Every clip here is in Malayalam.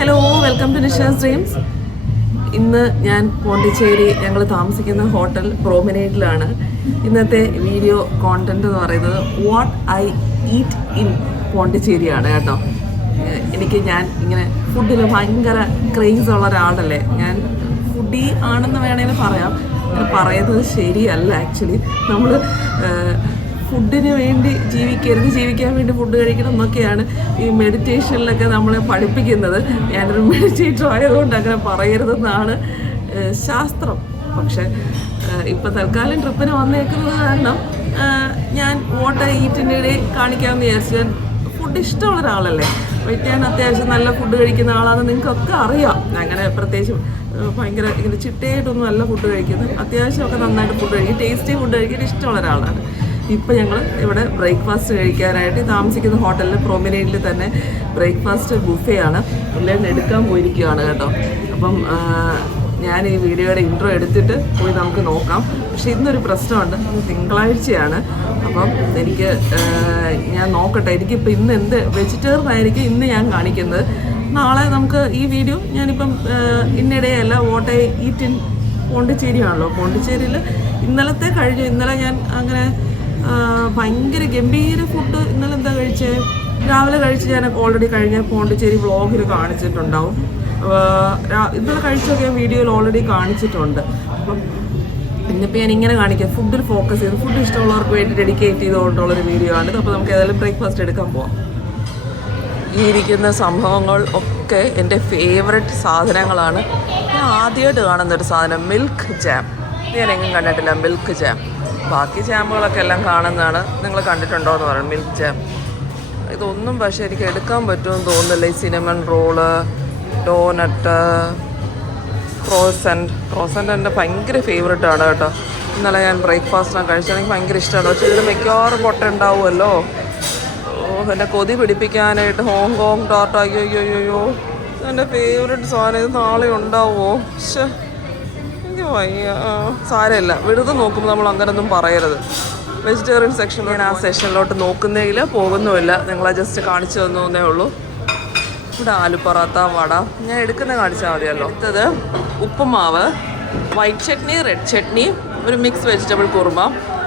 Hello, welcome to Nisha's dreams. ഇന്ന് ഞാൻ പോണ്ടിച്ചേരി ഞങ്ങൾ താമസിക്കുന്ന ഹോട്ടൽ പ്രോമിനേഡിലാണ്. ഇന്നത്തെ വീഡിയോ കോണ്ടന്റ് എന്ന് പറയുന്നത് വാട്ട് ഐ ഈറ്റ് ഇൻ പോണ്ടിച്ചേരിയാണ് കേട്ടോ. ഞാൻ ഇങ്ങനെ ഫുഡിൽ ഭയങ്കര ക്രേസ് ഉള്ള ഒരാളല്ലേ. ഞാൻ ഫുഡി ആണെന്ന് വേണമെങ്കിൽ പറയാം. പറയുന്നത് ശരിയല്ല. ആക്ച്വലി നമ്മൾ ഫുഡിന് വേണ്ടി ജീവിക്കാൻ വേണ്ടി ഫുഡ് കഴിക്കണം എന്നൊക്കെയാണ് ഈ മെഡിറ്റേഷനിലൊക്കെ നമ്മളെ പഠിപ്പിക്കുന്നത്. ഞാനൊരു മെഡിറ്റേറ്റർ ആയതുകൊണ്ട് അങ്ങനെ പറയരുതെന്നാണ് ശാസ്ത്രം. പക്ഷെ ഇപ്പം തൽക്കാലം ട്രിപ്പിന് വന്നേക്കുന്നത് കാരണം ഞാൻ വാട്ട് ഐ ഈറ്റിൻ്റെ കാണിക്കാമെന്ന് വിചാരിച്ചു. ഞാൻ ഫുഡ് ഇഷ്ടമുള്ള ഒരാളല്ലേ. ഞാൻ അത്യാവശ്യം നല്ല ഫുഡ് കഴിക്കുന്ന ആളാണെന്ന് നിങ്ങൾക്കൊക്കെ അറിയാം. അങ്ങനെ പ്രത്യേകിച്ച് ഭയങ്കര ഇങ്ങനെ ചിട്ടയായിട്ടൊന്നും നല്ല ഫുഡ് കഴിക്കുന്നത്, അത്യാവശ്യമൊക്കെ നന്നായിട്ട് ഫുഡ് കഴിക്കും, ടേസ്റ്റി ഫുഡ് കഴിക്കാൻ ഇഷ്ടമുള്ള ഒരാളാണ്. ഇപ്പം ഞങ്ങൾ ഇവിടെ ബ്രേക്ക്ഫാസ്റ്റ് കഴിക്കാനായിട്ട് താമസിക്കുന്ന ഹോട്ടലിൽ പ്രോമിനേഡിൽ തന്നെ ബ്രേക്ക്ഫാസ്റ്റ് ബുഫേയാണ്. പിള്ളേർ എടുക്കാൻ പോയിരിക്കുകയാണ് കേട്ടോ. അപ്പം ഞാൻ ഈ വീഡിയോയുടെ ഇൻട്രോ എടുത്തിട്ട് പോയി നമുക്ക് നോക്കാം. പക്ഷേ ഇന്നൊരു പ്രശ്നമുണ്ട്. ഇന്ന് തിങ്കളാഴ്ചയാണ്. അപ്പം ഞാൻ നോക്കട്ടെ. എനിക്കിപ്പോൾ ഇന്ന് എന്ത് വെജിറ്റേറിയൻ ആയിരിക്കും ഇന്ന് ഞാൻ കാണിക്കുന്നത്. നാളെ നമുക്ക് ഈ വീഡിയോ ഞാനിപ്പം ഇന്നിടെയല്ല വാട്ട് ഐ ഈറ്റ് ഇൻ പോണ്ടിച്ചേരിയാണല്ലോ. പോണ്ടിച്ചേരിയിൽ ഇന്നലെ ഞാൻ അങ്ങനെ ഭയങ്കര ഗംഭീര ഫുഡ് ഇന്നലെ എന്താ കഴിച്ചേ, രാവിലെ കഴിച്ച് ഞാൻ ഓൾറെഡി കഴിഞ്ഞ പോണ്ടിച്ചേരി വ്ളോഗിൽ കാണിച്ചിട്ടുണ്ടാവും. ഇന്നലെ കഴിച്ചൊക്കെ വീഡിയോയിൽ ഓൾറെഡി കാണിച്ചിട്ടുണ്ട്. അപ്പം ഇന്നിപ്പോൾ ഞാൻ ഇങ്ങനെ കാണിക്കാം. ഫുഡിൽ ഫോക്കസ് ചെയ്ത് ഫുഡ് ഇഷ്ടമുള്ളവർക്ക് വേണ്ടി ഡെഡിക്കേറ്റ് ചെയ്തുകൊണ്ടുള്ളൊരു വീഡിയോ ആണ്. അപ്പോൾ നമുക്ക് ഏതായാലും ബ്രേക്ക്ഫാസ്റ്റ് എടുക്കാൻ പോവാം. ഈ ഇരിക്കുന്ന സംഭവങ്ങൾ ഒക്കെ എൻ്റെ ഫേവററ്റ് സാധനങ്ങളാണ്. ഞാൻ ആദ്യമായിട്ട് കാണുന്നൊരു സാധനം മിൽക്ക് ജാം. ഞാൻ എങ്ങും കണ്ടിട്ടില്ല മിൽക്ക് ജാം. ബാക്കി ജാമുകളൊക്കെ എല്ലാം കാണുന്നതാണ്. നിങ്ങൾ കണ്ടിട്ടുണ്ടോ എന്ന് പറയണം. മിൽക്ക് ജാം ഇതൊന്നും പക്ഷേ എനിക്ക് എടുക്കാൻ പറ്റുമെന്ന് തോന്നുന്നില്ല. ഈ സിനമൺ റോള്, ഡോനട്ട്, ക്രോസൻ്റ് എൻ്റെ ഭയങ്കര ഫേവറേറ്റാണ് കേട്ടോ. ഇന്നലെ ഞാൻ ബ്രേക്ക്ഫാസ്റ്റിനാണ് കഴിച്ചത്. എനിക്ക് ഭയങ്കര ഇഷ്ടമാണ്. പക്ഷേ ഇതിൽ മിക്കവാറും പൊട്ട ഉണ്ടാവുമല്ലോ. എൻ്റെ കൊതി പിടിപ്പിക്കാനായിട്ട് ഹോങ്കോങ് ടാർട്ട്. അയ്യോ എൻ്റെ ഫേവറേറ്റ് സാധനം. ഇത് നാളെ ഉണ്ടാവുമോ? പക്ഷേ വയ്യ. സാരമില്ല, വെറുതെ നോക്കുമ്പോൾ നമ്മൾ അങ്ങനൊന്നും പറയരുത്. വെജിറ്റേറിയൻ സെക്ഷനിൽ ഞാൻ ആ സെക്ഷനിലോട്ട് നോക്കുന്നതിൽ പോകുന്നുമില്ല. നിങ്ങളെ ജസ്റ്റ് കാണിച്ചു തന്നേ ഉള്ളൂ. ഇവിടെ ആലു പൊറാത്ത, വട ഞാൻ എടുക്കുന്ന കാണിച്ചാൽ മതിയല്ലോ. അടുത്തത് ഉപ്പുമാവ്, വൈറ്റ് ചട്നി, റെഡ് ചട്നി, ഒരു മിക്സ് വെജിറ്റബിൾ കുറുമ,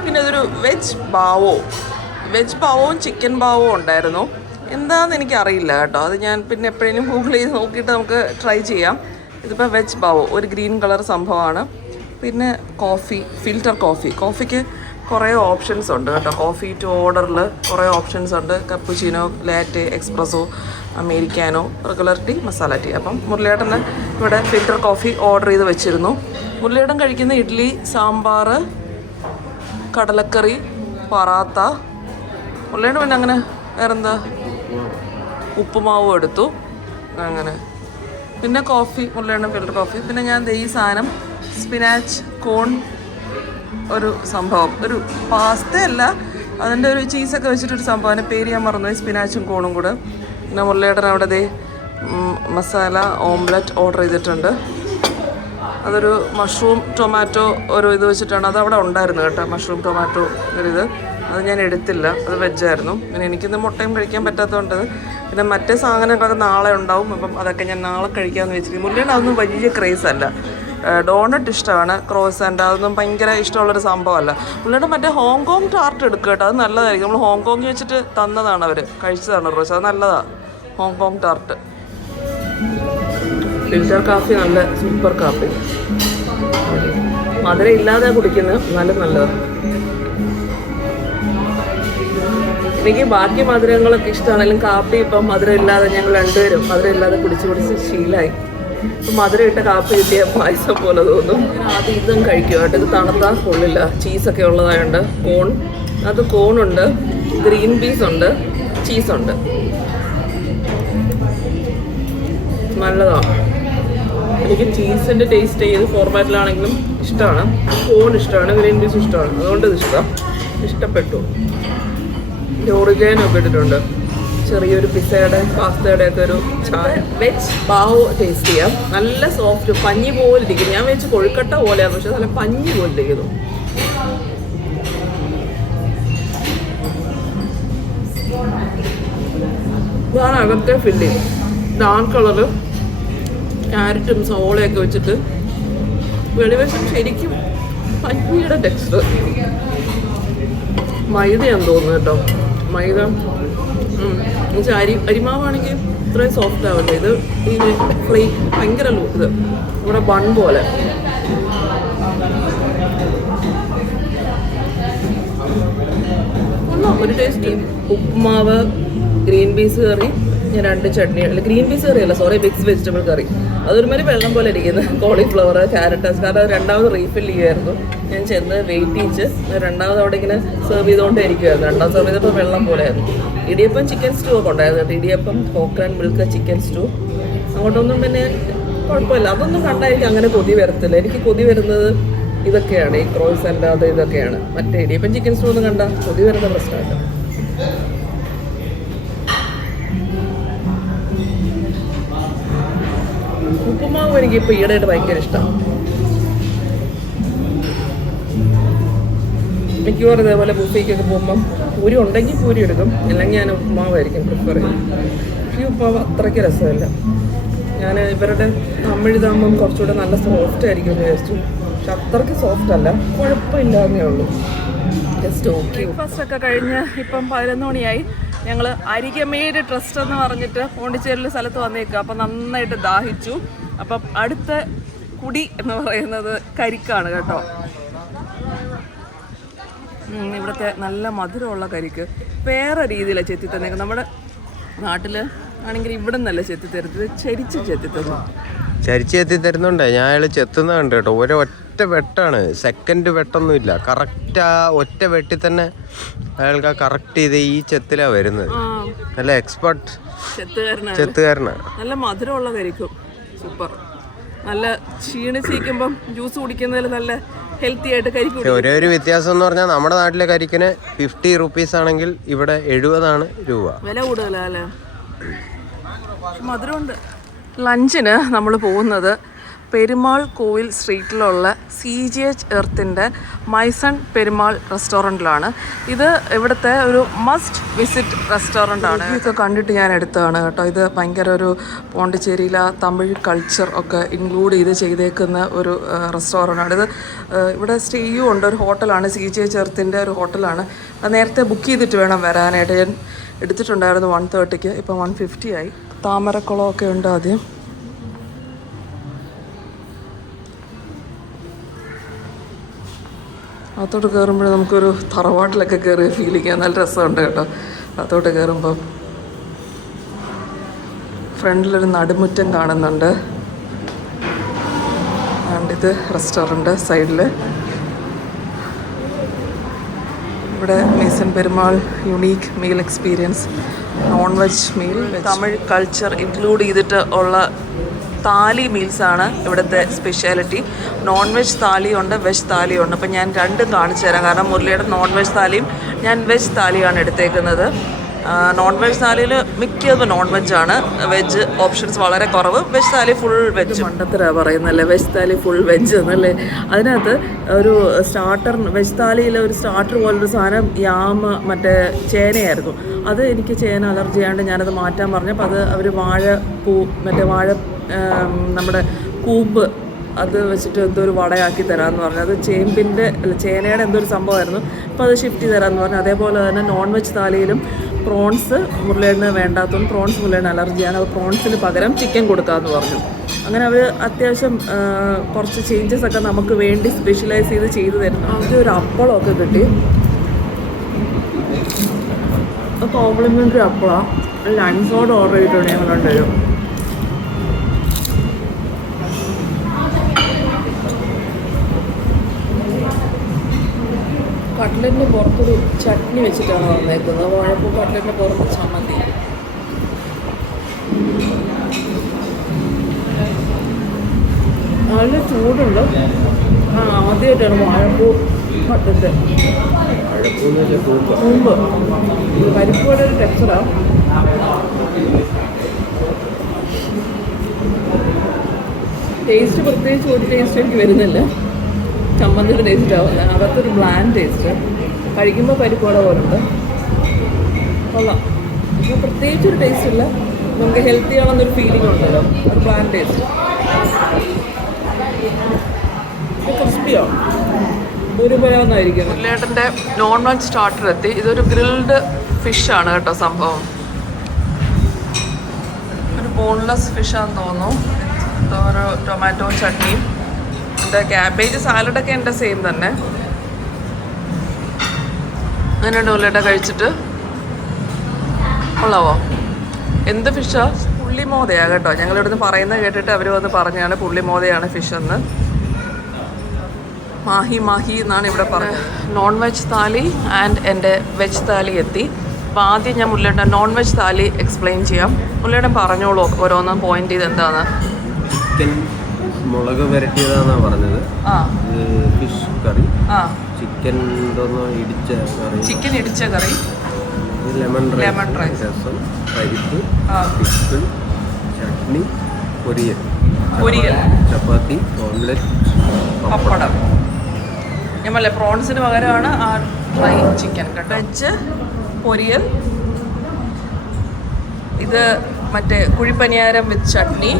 പിന്നെ ഇതൊരു വെജ് ബാവവും ചിക്കൻ ബാവവും ഉണ്ടായിരുന്നു. എന്താണെന്ന് എനിക്കറിയില്ല കേട്ടോ. അത് ഞാൻ പിന്നെ എപ്പോഴേലും ഗൂഗിൾ ചെയ്ത് നോക്കിയിട്ട് നമുക്ക് ട്രൈ ചെയ്യാം. ഇതിപ്പോൾ വെജ് ബാവോ, ഒരു ഗ്രീൻ കളർ സംഭവമാണ്. പിന്നെ ഫിൽറ്റർ കോഫിക്ക് കുറേ ഓപ്ഷൻസ് ഉണ്ട് കേട്ടോ. കോഫി ടു ഓർഡറിൽ കുറേ ഓപ്ഷൻസ് ഉണ്ട്. Cappuccino, latte, espresso, americano, regular tea, masala tea. അപ്പം മുരളിയേട്ടന് ഇവിടെ ഫിൽറ്റർ കോഫി ഓർഡർ ചെയ്ത് വെച്ചിരുന്നു. മുരളിയേട്ടൻ കഴിക്കുന്ന ഇഡ്ഡലി, സാമ്പാർ, കടലക്കറി, പൊറാത്ത. മുരളിയേട്ടൻ പിന്നെ അങ്ങനെ വേറെന്താ, ഉപ്പുമാവും എടുത്തു. അങ്ങനെ പിന്നെ കോഫി, മുരളിയേട്ടൻ ഫിൽറ്റർ കോഫി. പിന്നെ ഞാൻ ഈ സാധനം സ്പിനാച്ച് കോൺ, ഒരു സംഭവം, ഒരു പാസ്തയല്ല, അതിൻ്റെ ഒരു ചീസൊക്കെ വെച്ചിട്ടൊരു സംഭവം. അതിൻ്റെ പേര് ഞാൻ മറന്നുപോയി. സ്പിനാച്ചും കോണും കൂടെ. പിന്നെ മുരളിയേട്ടൻ അവിടെ മസാല ഓംലെറ്റ് ഓർഡർ ചെയ്തിട്ടുണ്ട്. അതൊരു മഷ്റൂം ടൊമാറ്റോ ഒരു ഇത് വെച്ചിട്ടാണ്. അതവിടെ ഉണ്ടായിരുന്നു കേട്ടോ, മഷ്റൂം ടൊമാറ്റോ ഒരിത്. അത് ഞാൻ എടുത്തില്ല, അത് വെജായിരുന്നു. പിന്നെ എനിക്കിന്ന് മുട്ടയും കഴിക്കാൻ പറ്റാത്തതുകൊണ്ട്. പിന്നെ മറ്റേ സാധനങ്ങളൊക്കെ നാളെ ഉണ്ടാവും. അപ്പം അതൊക്കെ ഞാൻ നാളെ കഴിക്കാമെന്ന് വെച്ചിരിക്കും. മുരളിയേട്ടൻ അതൊന്നും വലിയ ക്രേസ് അല്ല. ഡോണട്ട് ഇഷ്ടമാണ്, ക്രോസൻ്റ് അതൊന്നും ഭയങ്കര ഇഷ്ടമുള്ളൊരു സംഭവമല്ല. മുരളിയേട്ടൻ മറ്റേ ഹോങ്കോങ് ടാർട്ട് എടുക്കുക കേട്ടോ. അത് നല്ലതായിരിക്കും. നമ്മൾ ഹോങ്കോങ് വെച്ചിട്ട് തന്നതാണ്, അവർ കഴിച്ചതാണ് റോസ്. അത് നല്ലതാണ് ഹോങ്കോങ് ടാർട്ട്. ഫിൽറ്റർ കാപ്പി നല്ല സൂപ്പർ കാപ്പി. മധുരം ഇല്ലാതെ കുടിക്കുന്നത് നല്ലതാണ്. എനിക്ക് ബാക്കി മധുരങ്ങളൊക്കെ ഇഷ്ടമാണെങ്കിലും കാപ്പി ഇപ്പം മധുരം ഇല്ലാതെ ഞങ്ങൾ രണ്ടുപേരും മധുരം ഇല്ലാതെ കുടിച്ച് ശീലമായി. ഇപ്പം മധുരം ഇട്ട കാപ്പി കിട്ടിയ പായസം പോലെ തോന്നും. ആദ്യം ഇതും കഴിക്കും കേട്ടോ. ഇത് തണുത്താൽ കൊള്ളില്ല. ചീസൊക്കെ ഉള്ളതായുണ്ട്. കോണുണ്ട്, ഗ്രീൻ പീസ് ഉണ്ട്, ചീസുണ്ട്. നല്ലതാണ്. എനിക്ക് ചീസിൻ്റെ ടേസ്റ്റ് ഏത് ഫോർമാറ്റിലാണെങ്കിലും ഇഷ്ടമാണ്. കോൺ ഇഷ്ടമാണ്, ഗ്രീൻ പീസ് ഇഷ്ടമാണ്. അതുകൊണ്ട് ഇത് ഇഷ്ടപ്പെട്ടു. ഓറിഗാനോ ഇട്ടിട്ടുണ്ട്. ചെറിയൊരു പിസയുടെ പാസ്തയുടെ ഒക്കെ ഒരു ചായ. വെജ് പാവ് ടേസ്റ്റ് ചെയ്യാം. നല്ല സോഫ്റ്റ്, പഞ്ഞി പോലെ ഇരിക്കും. ഞാൻ വെച്ച് കൊഴുക്കട്ട പോലെയാണ്, പക്ഷെ നല്ല പഞ്ഞി പോലെ ഇരിക്കുന്നു. ഇതാണ് അകത്തെ ഫില്ലിങ്. ഡാർക്ക് കളറ് ക്യാരറ്റും സവോളയൊക്കെ വെച്ചിട്ട് വെളിവശം ശരിക്കും പഞ്ഞിയുടെ ടെക്സ്ചർ. മൈദയാന്ന് തോന്നുന്നു കേട്ടോ. മൈദ അരിമാവാണെങ്കിൽ ഇത്രയും സോഫ്റ്റ് ആവില്ല. ഇത് ഈ ഫ്ലേക്ക് ഭയങ്കര ഇത് ഇവിടെ ബൺ പോലെ. ഒരു ടേസ്റ്റ്. ഉപ്പുമാവ്, ഗ്രീൻ പീസ് കറി, ഞാൻ 2 ചട്നി, അല്ല ഗ്രീൻ പീസ് കറി അല്ല, സോറി, മിക്സ് വെജിറ്റബിൾ കറി. അതൊരുമാതിരി വെള്ളം പോലെ ഇരിക്കുന്നത്. കോളിഫ്ലവർ, ക്യാരറ്റ്, കാരണം രണ്ടാമത് റീഫിൽ ചെയ്യുമായിരുന്നു. ഞാൻ ചെന്ന് വെയിറ്റ് ചെയ്യിച്ച് രണ്ടാമത് അവിടെ ഇങ്ങനെ സെർവ് ചെയ്തുകൊണ്ടേ ഇരിക്കുമായിരുന്നു. രണ്ടാമത് സെർവ് ചെയ്തപ്പോൾ വെള്ളം പോലെയായിരുന്നു. ഇടിയപ്പം ചിക്കൻ സ്റ്റൂ ഒക്കെ ഉണ്ടായിരുന്നു കേട്ടോ. Idiyappam, coconut milk, chicken stew. അങ്ങോട്ടൊന്നും പിന്നെ കുഴപ്പമില്ല. അതൊന്നും കണ്ടായിരിക്കും അങ്ങനെ കൊതി വരത്തില്ല. എനിക്ക് കൊതി വരുന്നത് ഇതൊക്കെയാണ്, ഈ ക്രോയിസൻ്റ് അത് ഇതൊക്കെയാണ്. മറ്റേ ഇടിയപ്പം ചിക്കൻ സ്റ്റൂ ഒന്നും കണ്ടാൽ കൊതി വരുന്ന പ്രശ്നമല്ല. ഉപ്പുമാവ് എനിക്ക് ഇപ്പോൾ ഈടായിട്ട് ഭയങ്കര ഇഷ്ടമാണ്. മിക്കവാറും ഇതേപോലെ ബുഫേക്കൊക്കെ പോകുമ്പം പൂരി ഉണ്ടെങ്കിൽ പൂരി എടുക്കും, അല്ലെങ്കിൽ ഞാൻ ഉപ്പുമാവായിരിക്കും പ്രിഫർ ചെയ്യും. ഈ ഉപ്പുമാവ് അത്രയ്ക്ക് രസമില്ല. ഞാൻ ഇവരുടെ തമിഴിതാകുമ്പം കുറച്ചുകൂടെ നല്ല സോഫ്റ്റ് ആയിരിക്കും എന്ന് വിചാരിച്ചു. പക്ഷെ അത്രയ്ക്ക് സോഫ്റ്റ് അല്ല, കുഴപ്പമില്ലാന്നേ ഉള്ളൂ. Just okay. ഫസ്റ്റൊക്കെ കഴിഞ്ഞ് ഇപ്പം 11 മണിയായി. ഞങ്ങൾ അരികമേട് ട്രസ്റ്റ് എന്ന് പറഞ്ഞിട്ട് പോണ്ടിച്ചേരിയിൽ സ്ഥലത്ത് വന്നേക്കുക. അപ്പം നന്നായിട്ട് ദാഹിച്ചു. അപ്പം അടുത്ത കുടി എന്ന് പറയുന്നത് കരിക്കാണ് കേട്ടോ. ഇവിടുത്തെ നല്ല മധുരമുള്ള കരിക്ക് വേറെ രീതിയിലാണ് ചെത്തി തന്നേക്കുന്നത്. നമ്മുടെ നാട്ടിൽ ആണെങ്കിൽ ഇവിടെ നിന്നല്ല ചെത്തി തരുന്നത്, ചരിച്ച് ചെത്തി തന്നു. ചരിച്ച് ചെത്തി തരുന്നുണ്ട്. ഞാൻ അയാൾ ചെത്തുന്ന കണ്ടു കേട്ടോ. ഒറ്റ വെട്ടാണ്, സെക്കൻഡ് വെട്ടൊന്നും ഇല്ല. കറക്റ്റ് ആ ഒറ്റ വെട്ടി തന്നെ അയാൾക്ക് ആ കറക്റ്റ് ചെയ്ത് ഈ ചെത്തിലാണ് വരുന്നത്. നല്ല എക്സ്പെർട്ട് ചെത്തുകാരനാണ്. നല്ല മധുരമുള്ള കരിക്കും. സൂപ്പർ. നല്ല ക്ഷീണിച്ചിരിക്കുമ്പം ജ്യൂസ് കുടിക്കുന്നതിൽ നല്ല ഹെൽത്തി ആയിട്ട് കരിക്കും. ഒരേ ഒരു വ്യത്യാസം എന്ന് പറഞ്ഞാൽ നമ്മുടെ നാട്ടിലെ കരിക്കിന് 50 റുപ്പീസ് ആണെങ്കിൽ ഇവിടെ 70 രൂപ. വില കൂടുതലല്ലേ? മധുരമുണ്ട്. ലഞ്ചിന് നമ്മൾ പോകുന്നത് പെരുമാൾ കോവിൽ സ്ട്രീറ്റിലുള്ള CGH എർത്തിൻ്റെ മൈസൺ പെരുമാൾ റെസ്റ്റോറൻറ്റിലാണ്. ഇത് ഇവിടുത്തെ ഒരു മസ്റ്റ് വിസിറ്റ് റെസ്റ്റോറൻ്റാണ്. ഇതൊക്കെ കണ്ടിട്ട് ഞാൻ എടുത്തതാണ് കേട്ടോ. ഇത് ഭയങ്കര ഒരു പോണ്ടിച്ചേരിയിലെ തമിഴ് കൾച്ചർ ഒക്കെ ഇൻക്ലൂഡ് ചെയ്തേക്കുന്ന ഒരു റെസ്റ്റോറൻ്റാണ്. ഇത് ഇവിടെ സ്റ്റേയും ഉണ്ട്. ഒരു ഹോട്ടലാണ്, CGH എർത്തിൻ്റെ ഒരു ഹോട്ടലാണ്. അത് നേരത്തെ ബുക്ക് ചെയ്തിട്ട് വേണം വരാനായിട്ട്. ഞാൻ എടുത്തിട്ടുണ്ടായിരുന്നു 1:30, ഇപ്പം 1:50 ആയി. താമരക്കുളമൊക്കെ ഉണ്ട് ആദ്യം. അകത്തോട്ട് കയറുമ്പോൾ നമുക്കൊരു തറവാട്ടിലൊക്കെ കയറി ഫീൽ ചെയ്യാൻ നല്ല രസമുണ്ട് കേട്ടോ. അകത്തോട്ട് കയറുമ്പം ഫ്രണ്ടിലൊരു നടുമുറ്റം കാണുന്നുണ്ട്. ഇത് റെസ്റ്റോറൻറ്റ് സൈഡിൽ. ഇവിടെ Maison Perumal unique meal experience, non veg meal, Tamil culture include ചെയ്തിട്ട് ഉള്ള താലി മീൽസാണ് ഇവിടുത്തെ സ്പെഷ്യാലിറ്റി. നോൺ വെജ് താലിയുണ്ട്, വെജ് താലിയുണ്ട്. അപ്പം ഞാൻ രണ്ടും കാണിച്ചു തരാം. കാരണം മുരളിയുടെ നോൺ വെജ് താലിയും ഞാൻ വെജ് താലിയാണ് എടുത്തേക്കുന്നത്. നോൺ വെജ് താലിയിൽ മിക്കതും നോൺ വെജാണ്, വെജ് ഓപ്ഷൻസ് വളരെ കുറവ്. വെജ് താലി ഫുൾ വെജ്. മണ്ടത്തരാണ് പറയുന്നല്ലേ വെജ് താലി ഫുൾ വെജ് എന്നല്ലേ. അതിനകത്ത് ഒരു സ്റ്റാർട്ടർ, വെജ് താലിയിലെ ഒരു സ്റ്റാർട്ടർ പോലൊരു സാധനം മറ്റേ ചേനയായിരുന്നു. അത് എനിക്ക് ചേന അലർജി ആയതുകൊണ്ട് ഞാനത് മാറ്റാൻ പറഞ്ഞപ്പോൾ അത് അവർ നമ്മുടെ കൂമ്പ് അത് വെച്ചിട്ട് എന്തോ ഒരു വടയാക്കി തരാമെന്ന് പറഞ്ഞു. അത് ചേനയുടെ എന്തോ ഒരു സംഭവമായിരുന്നു. അപ്പോൾ അത് ഷിഫ്റ്റ് ചെയ്ത് തരാമെന്ന് പറഞ്ഞു. അതേപോലെ തന്നെ നോൺ വെജ് താലിയിലും പ്രോൺസ് മുരളിയേട്ടന് വേണ്ടാത്തതുകൊണ്ട് പ്രോൺസ് മുരളിയേട്ടന് അലർജിയാണ്. അപ്പോൾ പ്രോൺസിന് പകരം ചിക്കൻ കൊടുക്കാമെന്ന് പറഞ്ഞു. അങ്ങനെ അവർ അത്യാവശ്യം കുറച്ച് ചേഞ്ചസ് ഒക്കെ നമുക്ക് വേണ്ടി സ്പെഷ്യലൈസ് ചെയ്ത് തരുന്നു. ആദ്യം ഒരു അപ്പളമൊക്കെ കിട്ടി. കോംപ്ലിമെൻ്ററി അപ്പളമാണ്. ലഞ്ചോട് ഓർഡർ ചെയ്തിട്ടുണ്ട് ഞങ്ങൾ രണ്ടുപേരും. കട്ട്ലറ്റിന് പുറത്തൊരു ചട്നി വെച്ചിട്ടാണ് വന്നേക്കുന്നത്. വാഴപ്പൂ കട്ട്ലറ്റിന് പുറത്ത് ചമ്മന്തി. നല്ല ചൂടുണ്ട്. ആദ്യമായിട്ടാണ് വാഴപ്പൂ കട്ട്ലറ്റ്. മുമ്പ് പരിപ്പുടെ ഒരു ടെക്സ്ചറാണ്. ടേസ്റ്റ് പ്രത്യേകിച്ച് ഒരു ടേസ്റ്റ് എനിക്ക് വരുന്നില്ല. ചമ്മന്തിയുടെ ടേസ്റ്റ് ആവുന്നത്, അകത്തൊരു ബ്ലാൻഡ് ടേസ്റ്റ്. കഴിക്കുമ്പോൾ പരിപ്പോടെ പോലുണ്ട്. കൊള്ളാം. ഇപ്പോൾ പ്രത്യേകിച്ചൊരു ടേസ്റ്റ് ഇല്ല. നമുക്ക് ഹെൽത്തി ആണെന്നൊരു ഫീലിംഗ് ഉണ്ടല്ലോ, ഒരു പ്ലാൻ ടേസ്റ്റ്. ക്രിസ്പിയോ ഒരു പോലെയൊന്നായിരിക്കും. മുരളിയേട്ടൻ്റെ നോൺ വെജ് സ്റ്റാർട്ടർ എത്തി. ഇതൊരു ഗ്രിൽഡ് ഫിഷാണ് കേട്ടോ സംഭവം. ഒരു ബോൺലെസ് ഫിഷാന്ന് തോന്നുന്നു. ഒരു ടൊമാറ്റോ ചട്നിയും എൻ്റെ ക്യാബേജ് സാലഡൊക്കെ എൻ്റെ സെയിം തന്നെ. അങ്ങനെ മുരളിയേട്ടൻ കഴിച്ചിട്ട് കൊള്ളാവോ? എന്ത് ഫിഷാ? പുള്ളിമോതയാണ് കേട്ടോ. ഞങ്ങളിവിടുന്ന് പറയുന്നത് കേട്ടിട്ട് അവർ വന്ന് പറഞ്ഞാണ് പുള്ളിമോതയാണ് ഫിഷ് എന്ന്. മാഹി മാഹി എന്നാണ് ഇവിടെ പറഞ്ഞത്. നോൺ വെജ് താലി ആൻഡ് എൻ്റെ വെജ് താലി എത്തി. അപ്പോൾ ആദ്യം ഞാൻ മുരളിയേട്ടൻ നോൺ വെജ് താലി എക്സ്പ്ലെയിൻ ചെയ്യാം. മുരളിയേട്ടൻ പറഞ്ഞോളൂ ഓരോന്നും പോയിന്റ് ചെയ്ത് എന്താണ്. ചിക്കൻ മുളക് വരട്ടിയതാണെന്നാണ് പറഞ്ഞത്. ഫിഷ് കറി, ചിക്കൻ ഇടിച്ച കറി, ചിക്കൻ ഇടിച്ച കറി, ലെമൺ റൈസ്, രസം, പരിപ്പ്, പിക്കിൾ, ചട്നി, പൊരിയൽ, ചപ്പാത്തി, ഓംലെറ്റ്, പപ്പടം. ഞാൻ പറഞ്ഞില്ലേ പ്രോൺസിന് പകരമാണ് ആ ഡ്രൈ ചിക്കൻ കേട്ടോ. വെച്ച് പൊരിയൽ, ഇത് മറ്റേ കുഴിപ്പനിയാരം വിത്ത് ചട്നി,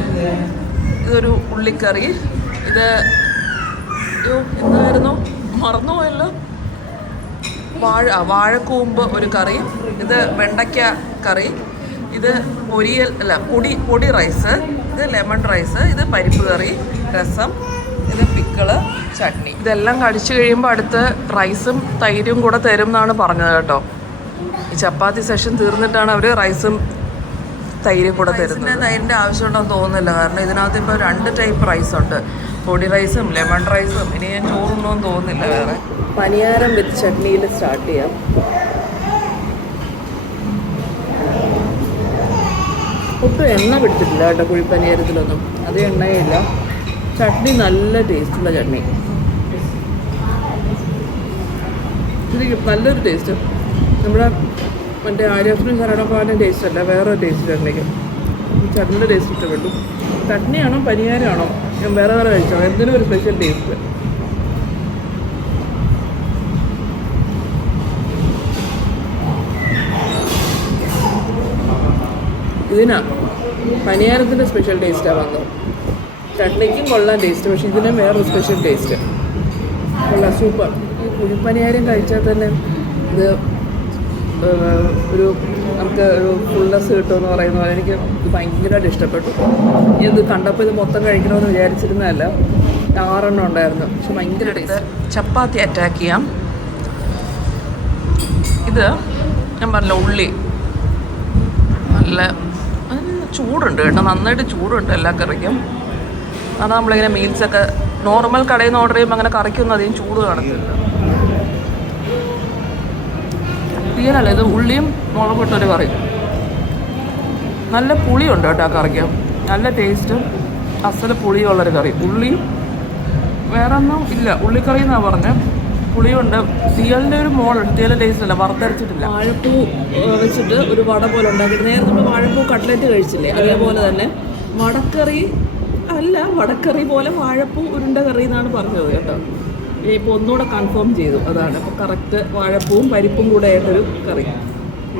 ഇതൊരു ഉള്ളിക്കറി, ഇത് എന്തായിരുന്നു മറന്നുപോയല്ലോ, വാഴക്കൂമ്പ് ഒരു കറി, ഇത് വെണ്ടയ്ക്ക കറി, ഇത് പൊരിയൽ അല്ല പൊടി റൈസ്, ഇത് ലെമൺ റൈസ്, ഇത് പരിപ്പ് കറി, രസം, ഇത് പിക്കിള്, ചട്നി. ഇതെല്ലാം കഴിച്ചു കഴിയുമ്പോൾ അടുത്ത് റൈസും തൈരും കൂടെ തരും എന്നാണ് പറഞ്ഞത് കേട്ടോ. ഈ ചപ്പാത്തി സെഷൻ തീർന്നിട്ടാണ് അവർ റൈസും തൈരും കൂടെ തരുന്നത്. തൈരിൻ്റെ ആവശ്യമുണ്ടെന്ന് തോന്നുന്നില്ല, കാരണം ഇതിനകത്ത് ഇപ്പോൾ 2 ടൈപ്പ് റൈസുണ്ട്, പൊടി റൈസും ലെമൺ റൈസും. ഇനി ഞാൻ ചോറുണ്ടോന്ന് തോന്നുന്നില്ല വേറെ. പനിയാരം വിത്ത് ചട്നിയിൽ സ്റ്റാർട്ട് ചെയ്യാം. ഒട്ടും എണ്ണ പിടിച്ചിട്ടില്ല കേട്ടോ കുഴിപ്പനിയാരത്തിലൊന്നും, അത് എണ്ണയില്ല. ചട്നി നല്ല ടേസ്റ്റുള്ള ചട്നി, ശരിക്കും നല്ലൊരു ടേസ്റ്റ്. നമ്മുടെ മറ്റേ ആര്യഫിനും ശരണപ്പാടിൻ്റെ ടേസ്റ്റ് അല്ല, വേറെ ടേസ്റ്റ് ചട്നിക്ക്. ചട്നിയുടെ ടേസ്റ്റ് ഇഷ്ടപ്പെട്ടു. ചട്നിയാണോ പനിയാരമാണോ ഞാൻ വേറെ കഴിച്ചോ, എന്തിനും ഒരു സ്പെഷ്യൽ ടേസ്റ്റ്. ഇതിനാ പനിയാരത്തിൻ്റെ സ്പെഷ്യൽ ടേസ്റ്റാണ് വന്നത്. ചട്നിക്കും കൊള്ളാൻ ടേസ്റ്റ്, പക്ഷേ ഇതിനും വേറൊരു സ്പെഷ്യൽ ടേസ്റ്റ്. കൊള്ളാം, സൂപ്പർ. ഈ കുഴിപ്പനിയാരം കഴിച്ചാൽ തന്നെ ഇത് ഒരു നമുക്ക് ഒരു ഫുൾനെസ് കിട്ടുമെന്ന് പറയുന്ന പോലെ എനിക്ക് ഭയങ്കരമായിട്ട് ഇഷ്ടപ്പെട്ടു. ഇത് കണ്ടപ്പോൾ ഇത് മൊത്തം കഴിക്കണമെന്ന് വിചാരിച്ചിരുന്നതല്ല, 6 എണ്ണം ഉണ്ടായിരുന്നു, പക്ഷെ ഭയങ്കര ടേസ്റ്റ്. ചപ്പാത്തി അറ്റാക്ക് ചെയ്യാം. ഇത് ഞാൻ പറഞ്ഞില്ല ഉള്ളി നല്ല ചൂടുണ്ട് കേട്ടോ, നന്നായിട്ട് ചൂടുണ്ട് എല്ലാ കറിക്കും. അതാണ് നമ്മളിങ്ങനെ മീൽസൊക്കെ നോർമൽ കടയിൽ നിന്ന് ഓർഡർ ചെയ്യുമ്പോൾ അങ്ങനെ കറിക്കൊന്നും അധികം ചൂട് കാണത്തില്ല. തീരല്ല, ഇത് ഉള്ളിയും മുളകിട്ടൊരു കറി. നല്ല പുളിയുണ്ട് കേട്ടോ ആ കറിക്ക്, നല്ല ടേസ്റ്റും അസല് പുളിയുള്ളൊരു കറി. ഉള്ളിയും വേറെ ഒന്നും ഇല്ല, ഉള്ളിക്കറി എന്നാണ് പറഞ്ഞത്. പുളിയുണ്ട്. തീയലിൻ്റെ ഒരു മോളുണ്ട്, തീയലിൻ്റെ ടേസ്റ്റ് അല്ല, വറുത്തരച്ചിട്ടില്ല. വാഴപ്പൂ വെച്ചിട്ട് ഒരു വട പോലെ ഉണ്ടാക്കിയിട്ട് നേരെ നമ്മൾ വാഴപ്പൂ കട്ട്ലറ്റ് കഴിച്ചില്ലേ, അതേപോലെ തന്നെ വടക്കറി അല്ല, വടക്കറി പോലെ വാഴപ്പൂ ഉരുണ്ട കറി എന്നാണ് പറഞ്ഞത് കേട്ടോ. ഇപ്പോൾ ഒന്നുകൂടെ കൺഫേം ചെയ്തു, അതാണ് ഇപ്പോൾ കറക്റ്റ്. വാഴപ്പൂവും പരിപ്പും കൂടെ ആയിട്ടൊരു കറി,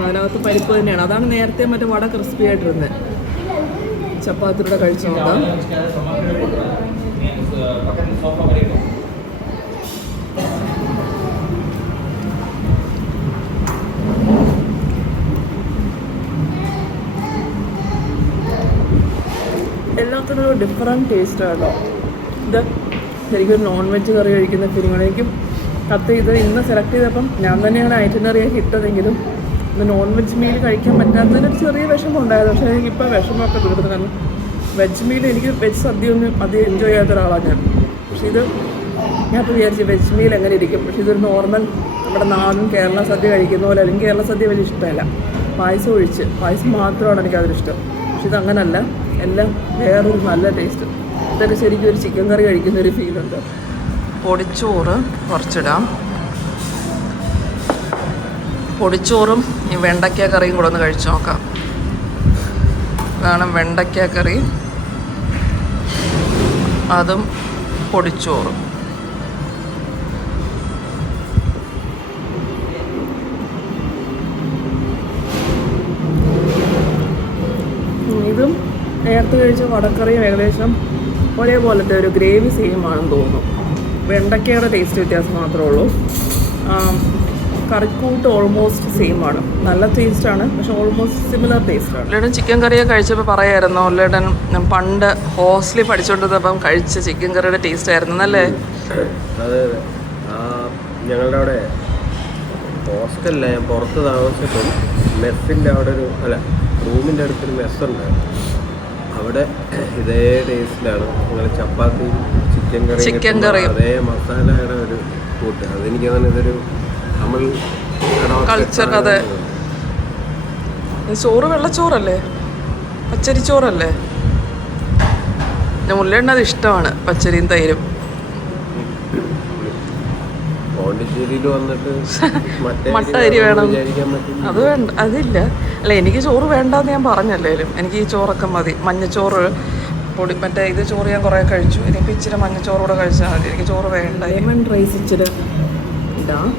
അതിനകത്ത് പരിപ്പ് തന്നെയാണ്. അതാണ് നേരത്തെ മറ്റേ വട ക്രിസ്പി ആയിട്ടിരുന്നത്. ചപ്പാത്തിയുടെ കഴിച്ചു നോക്കാം. എല്ലാത്തിനും ഒരു ഡിഫറെൻറ്റ് ടേസ്റ്റാണല്ലോ. ഇത് ശരിക്കും നോൺ വെജ് കറി കഴിക്കുന്ന ഫീലിംഗാണ്. എനിക്കും ഇത് ഇന്ന് സെലക്ട് ചെയ്തപ്പം ഞാൻ തന്നെയാണ് ഐറ്റിനറിയൊക്കെ ഇട്ടതെങ്കിലും ഇന്ന് നോൺ വെജ് മീൽ കഴിക്കാൻ പറ്റാത്തതിനൊരു ചെറിയ വിഷമം ഉണ്ടായിരുന്നു. പക്ഷേ എനിക്കിപ്പോൾ വിഷമമൊക്കെ തീർന്നു, കാരണം വെജ് മീൽ എനിക്ക് വെജ് സദ്യ ഒന്നും അധികം എൻജോയ് ചെയ്യാത്ത ഒരാളാണ് ഞാൻ. പക്ഷേ ഇത് ഞാനിപ്പോൾ വിചാരിച്ചു വെജ് മീൽ എങ്ങനെ ഇരിക്കും. പക്ഷേ ഇതൊരു നോർമൽ നമ്മുടെ നാടൻ കേരള സദ്യ കഴിക്കുന്ന പോലെ, അല്ലെങ്കിൽ കേരള സദ്യ വലിയ ഇഷ്ടമല്ല. പായസം ഒഴിച്ച്, പായസം മാത്രമാണ് എനിക്കതിലിഷ്ടം. പക്ഷെ ഇതങ്ങനല്ല, എല്ലാം വേറൊരു നല്ല ടേസ്റ്റ്. ഇതൊക്കെ ശരിക്കും ഒരു ചിക്കൻ കറി കഴിക്കുന്ന ഒരു ഫീലുണ്ട്. പൊടിച്ചോറ് കുറച്ചിടാം. പൊടിച്ചോറും ഈ വെണ്ടയ്ക്ക കറിയും കൂടെ ഒന്ന് കഴിച്ചു നോക്കാം. ഇതാണ് വെണ്ടയ്ക്ക കറി, അതും പൊടിച്ചോറും. നേരത്തെ കഴിച്ച വടക്കറിയും ഏകദേശം ഒരേപോലത്തെ ഒരു ഗ്രേവി സെയിം ആണെന്ന് തോന്നുന്നു. വെണ്ടയ്ക്കയുടെ ടേസ്റ്റ് വ്യത്യാസം മാത്രമേ ഉള്ളൂ. കറിക്കൂട്ട് ഓൾമോസ്റ്റ് സെയിം ആണ്. നല്ല ടേസ്റ്റാണ്, പക്ഷെ ഓൾമോസ്റ്റ് സിമിലർ ടേസ്റ്റാണ്. ഉള്ളിടൻ ചിക്കൻ കറിയൊക്കെ കഴിച്ചപ്പോൾ പറയായിരുന്നു, ഉള്ളിടൻ പണ്ട് ഹോസ്റ്റലിൽ പഠിച്ചുകൊണ്ടിരുന്നപ്പം കഴിച്ച ചിക്കൻ കറിയുടെ ടേസ്റ്റ് ആയിരുന്നു എന്നല്ലേ? അതെ അതെ. ഞങ്ങളുടെ അവിടെ ഹോസ്റ്റലില്ല, ഞാൻ പുറത്ത് താമസിച്ചപ്പോൾ മെസ്സിൻ്റെ അവിടെ റൂമിൻ്റെ അടുത്തൊരു മെസ്സുണ്ടായിരുന്നു. അവിടെ ഇതേ ടേസ്റ്റിലാണ് നിങ്ങൾ ചപ്പാത്തി ചിക്കൻ കറി അതേ മസാലയുടെ ഒരു കൂട്ട്. അതെനിക്ക് തന്നെ ഇതൊരു നമ്മൾ കൾച്ചർ. അതെ, ചോറ് വെള്ളച്ചോറല്ലേ, പച്ചരിച്ചോറല്ലേ? മുല്ലേണ്ണ അത് ഇഷ്ടമാണ്, പച്ചരിയും തൈരും. പോണ്ടിച്ചേരിയിൽ വന്നിട്ട് മട്ട അരി വേണം, അത് വേണ്ട, അതില്ല. അല്ല, എനിക്ക് ചോറ് വേണ്ടാന്ന് ഞാൻ പറഞ്ഞല്ലേലും, എനിക്ക് ഈ ചോറൊക്കെ മതി. മഞ്ഞച്ചോറ് പൊടി മറ്റേ ഇത് ചോറ് ഞാൻ കുറേ കഴിച്ചു. ഇനിയിപ്പോൾ ഇച്ചിരി മഞ്ഞച്ചോറ് കൂടെ കഴിച്ചാൽ മതി, എനിക്ക് ചോറ് വേണ്ട. ലെമൺ റൈസ് ഇച്ചിരി ഇടാം,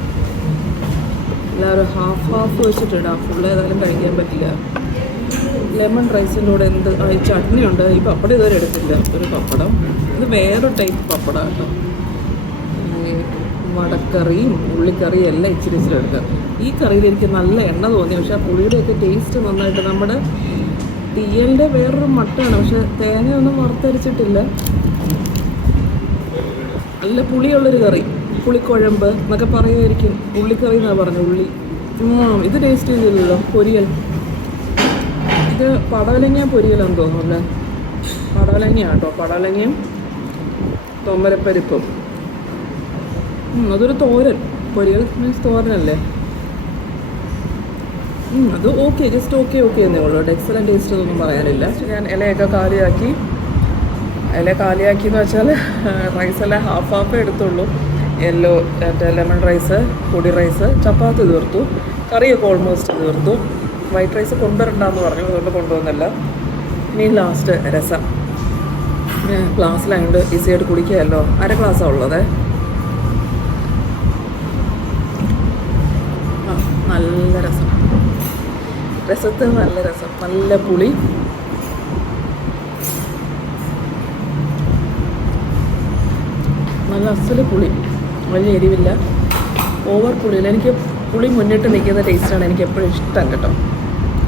എല്ലാവരും ഹാഫ് വെച്ചിട്ടിടാം. ഫുള്ള് ഏതായാലും കഴിക്കാൻ പറ്റില്ല. ലെമൺ റൈസിൻ്റെ കൂടെ എന്ത് ഈ ചട്നി ഉണ്ട്. ഈ പപ്പടം ഇതുവരെ എടുത്തില്ല, ഒരു പപ്പടം. ഇത് വേറൊരു ടൈപ്പ് പപ്പടം കേട്ടോ. വടക്കറിയും ഉള്ളിക്കറിയും എല്ലാം ഇച്ചിരി എടുക്കാം. ഈ കറിയിൽ എനിക്ക് നല്ല എണ്ണ തോന്നി, പക്ഷേ ആ പുളിയുടെയൊക്കെ ടേസ്റ്റ് നന്നായിട്ട്. നമ്മുടെ തീയലിൻ്റെ വേറൊരു മട്ടാണ്, പക്ഷെ തേങ്ങയൊന്നും വറുത്തരിച്ചിട്ടില്ല. നല്ല പുളിയുള്ളൊരു കറി, പുളിക്കുഴമ്പ് എന്നൊക്കെ പറയുമായിരിക്കും. ഉള്ളിക്കറി എന്നാണ് പറഞ്ഞത്, ഉള്ളി. ഇത് ടേസ്റ്റ് ചെയ്തില്ലല്ലോ, പൊരിയൽ. ഇത് പടവലങ്ങ പൊരിയലാന്ന് തോന്നുന്നു അല്ലേ? പടവലങ്ങയാണ് കേട്ടോ, പടവലങ്ങയും തൊമ്മരപ്പരിപ്പും. അതൊരു തോരൻ, പൊരിയൽ മീൻസ് തോരനല്ലേ? അത് ഓക്കെ, ജസ്റ്റ് ഓക്കെ എന്നേ ഉള്ളൂ. എക്സലൻറ്റ് ടേസ്റ്റ് ഒന്നും പറയാനില്ല. ഞാൻ ഇലയൊക്കെ കാലിയാക്കി എന്ന് വെച്ചാൽ റൈസെല്ലാം ഹാഫ് എടുത്തുള്ളൂ. യെല്ലോ ലെമൺ റൈസ്, പൊടി റൈസ്, ചപ്പാത്തി തീർത്തു, കറിയൊക്കെ ഓൾമോസ്റ്റ് തീർത്തു. വൈറ്റ് റൈസ് കൊണ്ടുവരണ്ടെന്ന് പറഞ്ഞു, അതുകൊണ്ട് കൊണ്ടുവന്നില്ല. ഇനി ലാസ്റ്റ് രസം. ഗ്ലാസ്സിലായതുകൊണ്ട് ഈസിയായിട്ട് കുടിക്കുകയല്ലോ. 1/2 ഗ്ലാസ്സാണ് ഉള്ളത്. നല്ല രസം, രസത്തിന് നല്ല രസം, നല്ല പുളി. നല്ല അസല് പുളി, വലിയ എരിവില്ല, ഓവർ പുളിയില്ല. എനിക്ക് പുളി മുന്നിട്ട് നിൽക്കുന്ന ടേസ്റ്റാണ് എനിക്ക് എപ്പോഴും ഇഷ്ടം കേട്ടോ.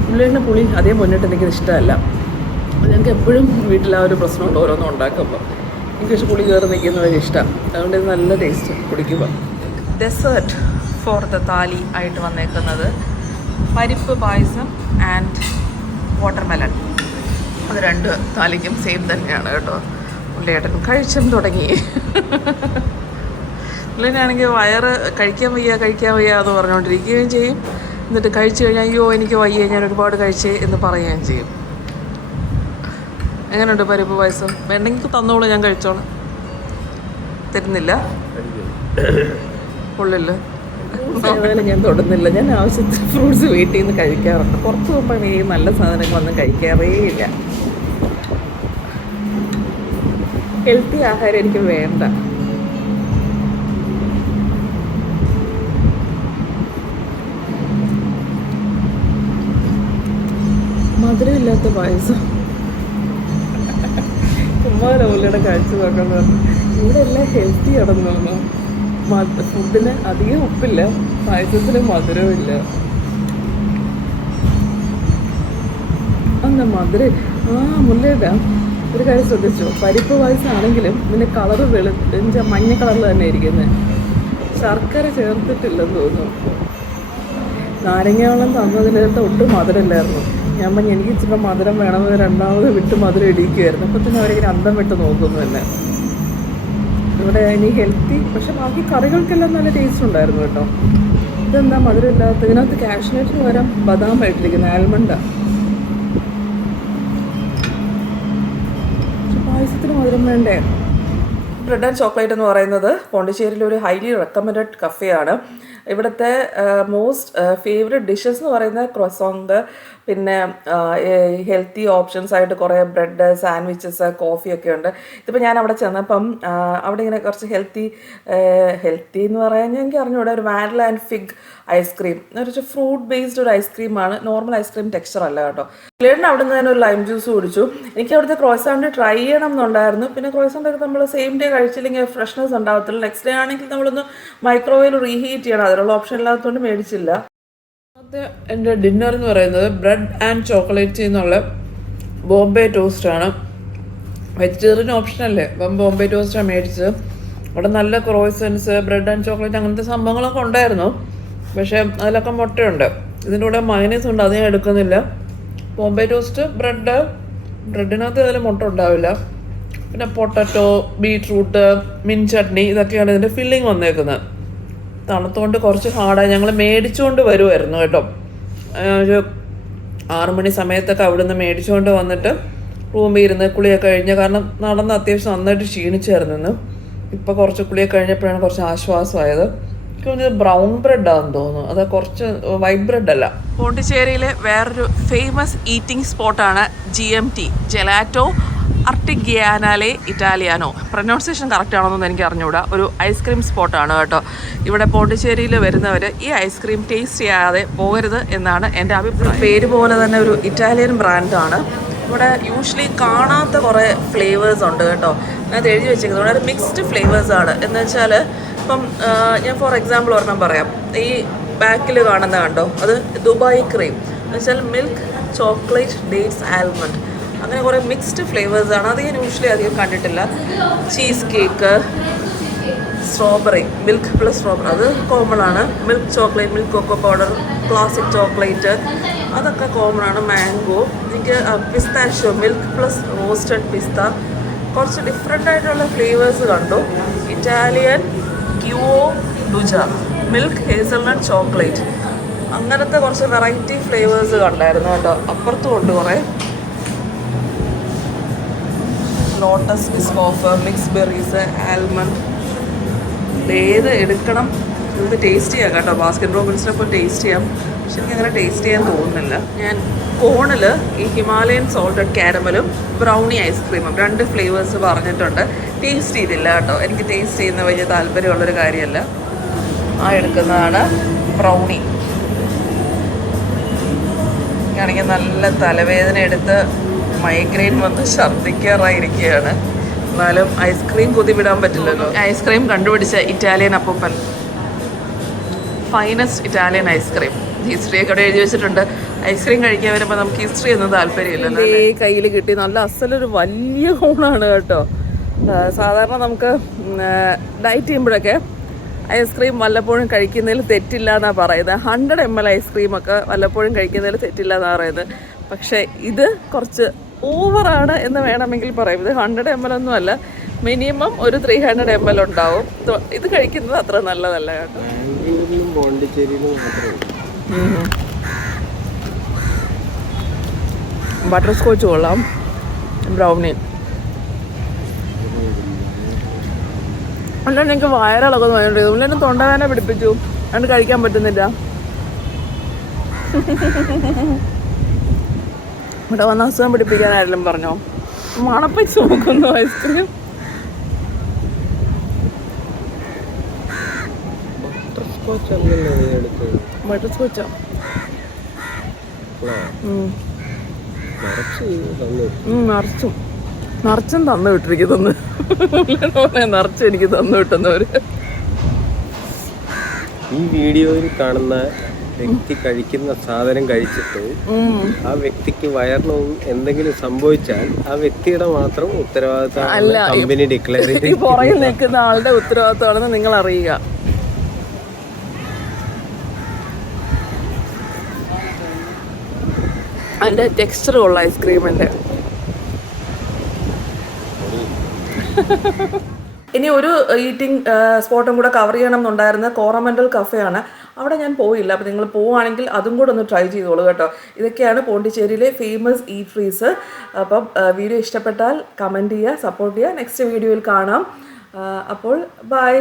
ഉള്ളിൻ്റെ പുളി അതേ മുന്നിട്ട് നിൽക്കുന്നത് ഇഷ്ടമല്ല. ഞങ്ങൾക്ക് എപ്പോഴും വീട്ടിൽ ആ ഒരു പ്രശ്നമുണ്ട്, ഓരോന്നും ഉണ്ടാക്കുമ്പോൾ എനിക്ക് പക്ഷേ പുളി കയറി നിൽക്കുന്നത് ഇഷ്ടം. അതുകൊണ്ട് ഇത് നല്ല ടേസ്റ്റ് കുടിക്കുമ്പോൾ. ഡെസേർട്ട് ഫോർ ദ താലി ആയിട്ട് വന്നേക്കുന്നത് പരിപ്പ് പായസം ആൻഡ് വാട്ടർമെലൺ. അത് 2 താലിക്കും സെയിം തന്നെയാണ് കേട്ടോ. ഉള്ളിയേട്ടൻ കഴിച്ചും തുടങ്ങി. ഉള്ളിനാണെങ്കിൽ വയറ് കഴിക്കാൻ വയ്യ എന്ന് പറഞ്ഞുകൊണ്ടിരിക്കുകയും ചെയ്യും. എന്നിട്ട് കഴിച്ചു കഴിഞ്ഞാൽ അയ്യോ എനിക്ക് വയ്യ, ഞാൻ ഒരുപാട് കഴിച്ചേ എന്ന് പറയുകയും ചെയ്യും. എങ്ങനെയുണ്ട് പരിപ്പ് പായസം? വേണ്ടെങ്കിൽ തന്നോളൂ, ഞാൻ കഴിച്ചോളാം. തരുന്നില്ല, ഉള്ളില്ല. ഏതായാലും ഞാൻ തൊടുന്നില്ല. ഞാൻ ആവശ്യത്തിന് ഫ്രൂട്ട്സ് വീട്ടിൽ നിന്ന് കഴിക്കാറുണ്ട്. പുറത്ത് പോകുമ്പോൾ ഈ നല്ല സാധനങ്ങളൊന്നും കഴിക്കാറേ ഇല്ല. ഹെൽത്തി ആഹാരം എനിക്ക് വേണ്ട. മധുരമില്ലാത്ത പായസം ഉമ്മാരുടെ കഴിച്ചു നോക്കുന്നത്. ഇവിടെ എല്ലാം ഹെൽത്തി ആണെന്ന് തോന്നുന്നു. ഫുഡിന് അധികം ഉപ്പില്ല, പായസത്തിന് മധുരമില്ല. എന്താ മധുരം? മുല്ലേട്ടാ ഒരു കാര്യം ശ്രദ്ധിച്ചോ, പരിപ്പ് പായസമാണെങ്കിലും ഇതിൻ്റെ കളറ് മഞ്ഞ കളറിൽ തന്നെ ഇരിക്കുന്നത്. ശർക്കര ചേർത്തിട്ടില്ലെന്ന് തോന്നുന്നു. നാരങ്ങാവെള്ളം തന്നതിനകത്ത് ഒട്ടും മധുരമില്ലായിരുന്നു. ഞാൻ പറഞ്ഞു എനിക്ക് ഇച്ചിരി മധുരം വേണമെന്ന് രണ്ടാമത് വിട്ട് മധുരം ഇടിക്കുമായിരുന്നു. അപ്പോൾ തന്നെ അവരിങ്ങനെ അന്തം വിട്ട് നോക്കുന്നു തന്നെ. ഇവിടെ ഇനി ഹെൽത്തി, പക്ഷെ ബാക്കി കറികൾക്കെല്ലാം നല്ല ടേസ്റ്റ് ഉണ്ടായിരുന്നു കേട്ടോ. ഇതെന്താ മധുരം ഇല്ലാത്ത? ഇതിനകത്ത് കാഷ്നട്ടിന് പകരം ബദാം ആയിട്ടിരിക്കുന്നത്, ആൽമണ്ടാണ്. പായസത്തിന് മധുരം വേണ്ടേ? ബ്രെഡ് ആൻഡ് ചോക്ലേറ്റ് എന്ന് പറയുന്നത് പോണ്ടിച്ചേരിയിലെ ഒരു ഹൈലി റെക്കമെൻഡഡ് കഫേയാണ്. ഇവിടുത്തെ മോസ്റ്റ് ഫേവറേറ്റ് ഡിഷസ് എന്ന് പറയുന്നത് ക്രൊസോങ്, പിന്നെ ഹെൽത്തി ഓപ്ഷൻസ് ആയിട്ട് കുറേ ബ്രെഡ്, സാൻഡ്വിച്ചസ്, കോഫിയൊക്കെ ഉണ്ട്. ഇതിപ്പോൾ ഞാൻ അവിടെ ചെന്നപ്പം അവിടെ ഇങ്ങനെ കുറച്ച് ഹെൽത്തി എന്ന് പറയാൻ എനിക്ക് അറിഞ്ഞൂടെ, ഒരു വാനില ആൻഡ് ഫിഗ് ഐസ്ക്രീം, കുറച്ച് ഫ്രൂട്ട് ബേസ്ഡ് ഒരു ഐസ്ക്രീമാണ്, നോർമൽ ഐസ്ക്രീം ടെക്സ്ചർ അല്ല കേട്ടോ. പിള്ളേരിന് അവിടെ നിന്ന് തന്നെ ഒരു ലൈം ജ്യൂസ് കുടിച്ചു. എനിക്ക് അവിടുത്തെ ക്രോയിസന്റ് ട്രൈ ചെയ്യണം എന്നുണ്ടായിരുന്നു. പിന്നെ ക്രോയിസന്റ് ഒക്കെ നമ്മൾ സെയിം ഡേ കഴിച്ചില്ലെങ്കിൽ ഫ്രഷ്നെസ് ഉണ്ടാകത്തില്ല. നെക്സ്റ്റ് ഡേ ആണെങ്കിൽ നമ്മളൊന്ന് മൈക്രോവേവ് റീഹീറ്റ് ചെയ്യണം. അതിനുള്ള ഓപ്ഷൻ ഇല്ലാത്തതുകൊണ്ട് മേടിച്ചില്ല. എൻ്റെ ഡിന്നർ എന്ന് പറയുന്നത് ബ്രെഡ് ആൻഡ് ചോക്ലേറ്റ് എന്നുള്ള ബോംബെ ടോസ്റ്റാണ്. വെജിറ്റേറിയൻ ഓപ്ഷനല്ലേ, അപ്പം ബോംബെ ടോസ്റ്റാണ് മേടിച്ചത്. അവിടെ നല്ല ക്രോയിസൻസ്, ബ്രെഡ് ആൻഡ് ചോക്ലേറ്റ് അങ്ങനത്തെ സംഭവങ്ങളൊക്കെ ഉണ്ടായിരുന്നു. പക്ഷേ അതിലൊക്കെ മുട്ടയുണ്ട്. ഇതിൻ്റെ കൂടെ മയനീസ് ഉണ്ട്, അത് ഞാൻ എടുക്കുന്നില്ല. ബോംബെ ടോസ്റ്റ്, ബ്രെഡിനകത്ത് അതിൽ മുട്ട ഉണ്ടാവില്ല. പിന്നെ പൊട്ടറ്റോ, ബീട്രൂട്ട്, മിൻ ചട്നി, ഇതൊക്കെയാണ് ഇതിൻ്റെ ഫില്ലിങ് വന്നേക്കുന്നത്. തണുത്തുകൊണ്ട് കുറച്ച് ഹാർഡായി. ഞങ്ങൾ മേടിച്ചുകൊണ്ട് വരുമായിരുന്നു കേട്ടോ. ഒരു 6 മണി സമയത്തൊക്കെ അവിടെ നിന്ന് മേടിച്ചുകൊണ്ട് വന്നിട്ട് റൂമിൽ ഇരുന്ന് കുളിയൊക്കെ കഴിഞ്ഞ്, കാരണം നടന്ന് അത്യാവശ്യം നന്നായിട്ട് ക്ഷീണിച്ചായിരുന്നു. ഇപ്പോൾ കുറച്ച് കുളിയൊക്കെ കഴിഞ്ഞപ്പോഴാണ് കുറച്ച് ആശ്വാസമായത്. എനിക്ക് തോന്നിയത് ബ്രൗൺ ബ്രെഡാണെന്ന് തോന്നുന്നു, അത് കുറച്ച് വൈറ്റ് ബ്രെഡ് അല്ല. പോണ്ടിച്ചേരിയിലെ വേറൊരു ഫേമസ് ഈറ്റിംഗ് സ്പോട്ടാണ് GMT, ജെലാറ്റോ അർട്ടിഗ്യാനാലെ ഇറ്റാലിയാനോ. പ്രൊനൗൺസിയേഷൻ കറക്റ്റ് ആണോന്നൊന്നും എനിക്ക് അറിഞ്ഞുകൂടാ. ഒരു ഐസ്ക്രീം സ്പോട്ടാണ് കേട്ടോ. ഇവിടെ പോണ്ടിച്ചേരിയിൽ വരുന്നവർ ഈ ഐസ്ക്രീം ടേസ്റ്റ് ചെയ്യാതെ പോകരുത് എന്നാണ് എൻ്റെ അഭിപ്രായം. പേര് പോലെ തന്നെ ഒരു ഇറ്റാലിയൻ ബ്രാൻഡാണ്. ഇവിടെ യൂഷ്വലി കാണാത്ത കുറേ ഫ്ലേവേഴ്സ് ഉണ്ട് കേട്ടോ. അത് എഴുതി വെച്ചേക്കുന്നത് വളരെ മിക്സ്ഡ് ഫ്ലേവേഴ്സാണ്. എന്ന് വെച്ചാൽ ഇപ്പം ഞാൻ ഫോർ എക്സാമ്പിൾ ഒരെണ്ണം പറയാം. ഈ ബാക്കിൽ കാണുന്ന കണ്ടോ, അത് ദുബായ് ക്രീം എന്ന് വെച്ചാൽ മിൽക്ക്, ചോക്ലേറ്റ്, ഡേറ്റ്സ്, ആൽമണ്ട്, അങ്ങനെ കുറേ മിക്സ്ഡ് ഫ്ലേവേഴ്സാണ്. അത് ഞാൻ യൂഷ്വലി അധികം കണ്ടിട്ടില്ല. Cheese cake, strawberry, milk plus strawberry, അത് കോമൺ ആണ്. Milk chocolate, milk cocoa powder, classic chocolate, അതൊക്കെ കോമൺ ആണ്. മാംഗോ, എനിക്ക് pistachio, milk plus roasted pista, കുറച്ച് ഡിഫറെൻ്റ് ആയിട്ടുള്ള ഫ്ലേവേഴ്സ് കണ്ടു. ഇറ്റാലിയൻ ക്യൂവോ ഡുജ, മിൽക്ക് ഹേസൽനട്ട് ചോക്ലേറ്റ്, അങ്ങനത്തെ കുറച്ച് വെറൈറ്റി ഫ്ലേവേഴ്സ് കണ്ടായിരുന്നു കേട്ടോ. അപ്പുറത്തും ഉണ്ട് കുറേ. Lotus, Biscoff, mix berries, almond, ഏത് എടുക്കണം ഇത് ടേസ്റ്റ് ചെയ്യാം കേട്ടോ. ബാസ്കറ്റ് റോബിൻസിനൊക്കെ ടേസ്റ്റ് ചെയ്യാം, പക്ഷെ എനിക്ക് അങ്ങനെ ടേസ്റ്റ് ചെയ്യാൻ തോന്നുന്നില്ല. ഞാൻ കോണിൽ ഈ ഹിമാലയൻ സോൾട്ടഡ് കാരമലും ബ്രൗണി ഐസ്ക്രീമും 2 ഫ്ലേവേഴ്സ് പറഞ്ഞിട്ടുണ്ട്. ടേസ്റ്റ് ചെയ്തില്ല കേട്ടോ. എനിക്ക് ടേസ്റ്റ് ചെയ്യുന്ന വലിയ താല്പര്യമുള്ളൊരു കാര്യമല്ല. എടുക്കുന്നതാണ് ബ്രൗണി. ആണെങ്കിൽ നല്ല തലവേദന എടുത്ത് മൈഗ്രെയിൻ വന്ന് ഛർദ്ദിക്കാറായിരിക്കുകയാണ്. എന്നാലും ഐസ്ക്രീം കുതി വിടാൻ പറ്റില്ലല്ലോ. ഐസ്ക്രീം കണ്ടുപിടിച്ച ഇറ്റാലിയൻ അപ്പൂപ്പൻ, ഫൈനസ്റ്റ് ഇറ്റാലിയൻ ഐസ്ക്രീം. ഹിസ്റ്ററിയൊക്കെ അവിടെ എഴുതി വെച്ചിട്ടുണ്ട്. ഐസ്ക്രീം കഴിക്കാൻ വരുമ്പോൾ നമുക്ക് ഹിസ്റ്ററി ഒന്നും താല്പര്യമില്ലല്ലോ. ഈ കയ്യിൽ കിട്ടി നല്ല അസലൊരു വലിയ ഹോണാണ് കേട്ടോ. സാധാരണ നമുക്ക് ഡയറ്റ് ചെയ്യുമ്പോഴൊക്കെ ഐസ്ക്രീം വല്ലപ്പോഴും കഴിക്കുന്നതിൽ തെറ്റില്ല എന്നാണ് പറയുന്നത്. 100 ml ഐസ്ക്രീമൊക്കെ വല്ലപ്പോഴും കഴിക്കുന്നതിൽ തെറ്റില്ല എന്നാണ് പറയുന്നത്. പക്ഷേ ഇത് കുറച്ച് ഓവറാണ് എന്ന് വേണമെങ്കിൽ പറയും. ഇത് 100 ml ഒന്നും അല്ല, മിനിമം ഒരു 300 ml ഉണ്ടാവും. ഇത് കഴിക്കുന്നത് അത്ര നല്ലതല്ല കേട്ടോ. ബട്ടർ സ്കോച്ച് കൊള്ളാം, ബ്രൗണി. അല്ലാണ്ട് എനിക്ക് വയറിളക്കുന്നു ഭയങ്കര. അതുകൊണ്ട് തൊണ്ടവേദന പിടിപ്പിച്ചു, അതുകൊണ്ട് കഴിക്കാൻ പറ്റുന്നില്ല. ഇവിടെ വന്ന അസുഖം പിടിപ്പിക്കാനായാലും പറഞ്ഞോ. മണപ്പിച്ച് നോക്കുന്നു ഐസ്ക്രീം. ബട്ടർ സ്കോച്ചാ നിറച്ചും തന്നു വിട്ടിരിക്കുന്നു. നിറച്ചും എനിക്ക് തന്നു വിട്ടുന്നവര്. ഈ വീഡിയോയിൽ കാണുന്ന വ്യക്തി കഴിക്കുന്ന സാധനം കഴിച്ചിട്ട് ആ വ്യക്തിക്ക് വയറിന് എന്തെങ്കിലും സംഭവിച്ചാൽ ആ വ്യക്തിയുടെ മാത്രം ഉത്തരവാദിത്തം കമ്പനി ഡിക്ലെയർ ചെയ്ത് പുറകിൽ നിൽക്കുന്ന ആളുടെ ഉത്തരവാദിത്തമാണെന്ന് നിങ്ങൾ അറിയുക. അതിൻ്റെ ടെക്സ്ചർ ഉള്ള ഐസ്ക്രീമിൻ്റെ. ഇനി ഒരു ഈറ്റിംഗ് സ്പോട്ടും കൂടെ കവർ ചെയ്യണം എന്നുണ്ടായിരുന്ന കോറമൻഡൽ കഫേയാണ്. അവിടെ ഞാൻ പോയില്ല. അപ്പോൾ നിങ്ങൾ പോവുകയാണെങ്കിൽ അതും കൂടെ ഒന്ന് ട്രൈ ചെയ്തോളൂ കേട്ടോ. ഇതൊക്കെയാണ് പോണ്ടിച്ചേരിയിലെ ഫേമസ് ഈറ്ററീസ്. അപ്പം വീഡിയോ ഇഷ്ടപ്പെട്ടാൽ കമൻറ്റ് ചെയ്യുക, സപ്പോർട്ട് ചെയ്യുക. നെക്സ്റ്റ് വീഡിയോയിൽ കാണാം. അപ്പോൾ ബൈ.